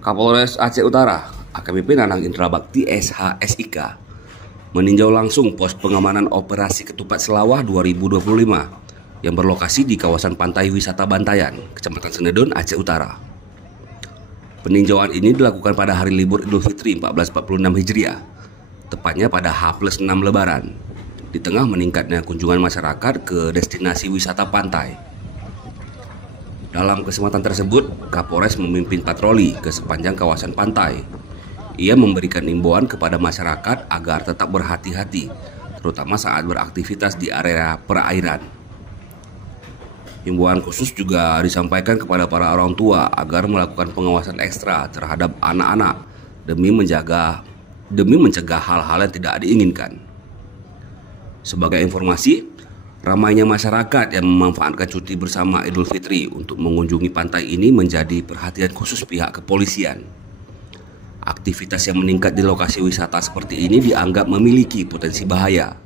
Kapolres Aceh Utara, AKBP Nanang Indra Bakti SH.SIK, meninjau langsung pos pengamanan operasi Ketupat Selawah 2025 yang berlokasi di kawasan pantai wisata Bantayan, Kecamatan Senedon, Aceh Utara. Peninjauan ini dilakukan pada hari libur Idul Fitri 1446 Hijriah, tepatnya pada H+6 Lebaran, di tengah meningkatnya kunjungan masyarakat ke destinasi wisata pantai. Dalam kesempatan tersebut, Kapolres memimpin patroli ke sepanjang kawasan pantai. Ia memberikan imbauan kepada masyarakat agar tetap berhati-hati, terutama saat beraktivitas di area perairan. Imbauan khusus juga disampaikan kepada para orang tua agar melakukan pengawasan ekstra terhadap anak-anak demi mencegah hal-hal yang tidak diinginkan. Sebagai informasi, ramainya masyarakat yang memanfaatkan cuti bersama Idul Fitri untuk mengunjungi pantai ini menjadi perhatian khusus pihak kepolisian. Aktivitas yang meningkat di lokasi wisata seperti ini dianggap memiliki potensi bahaya,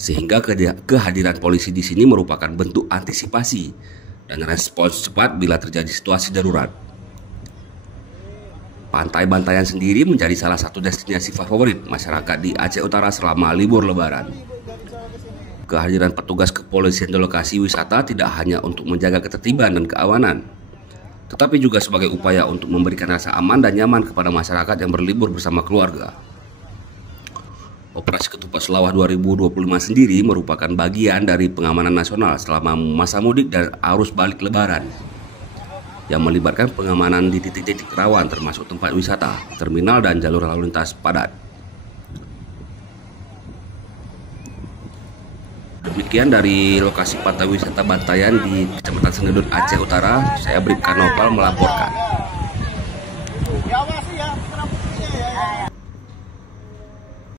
sehingga kehadiran polisi di sini merupakan bentuk antisipasi dan respons cepat bila terjadi situasi darurat. Pantai Bantayan sendiri menjadi salah satu destinasi favorit masyarakat di Aceh Utara selama libur Lebaran. Kehadiran petugas kepolisian di lokasi wisata tidak hanya untuk menjaga ketertiban dan keamanan, tetapi juga sebagai upaya untuk memberikan rasa aman dan nyaman kepada masyarakat yang berlibur bersama keluarga. Operasi Ketupat Selawah 2025 sendiri merupakan bagian dari pengamanan nasional selama masa mudik dan arus balik Lebaran, yang melibatkan pengamanan di titik-titik rawan termasuk tempat wisata, terminal, dan jalur lalu lintas padat. Demikian dari lokasi pantai wisata Bantayan di Kecamatan Senedon, Aceh Utara, saya Bribka Nopal melaporkan.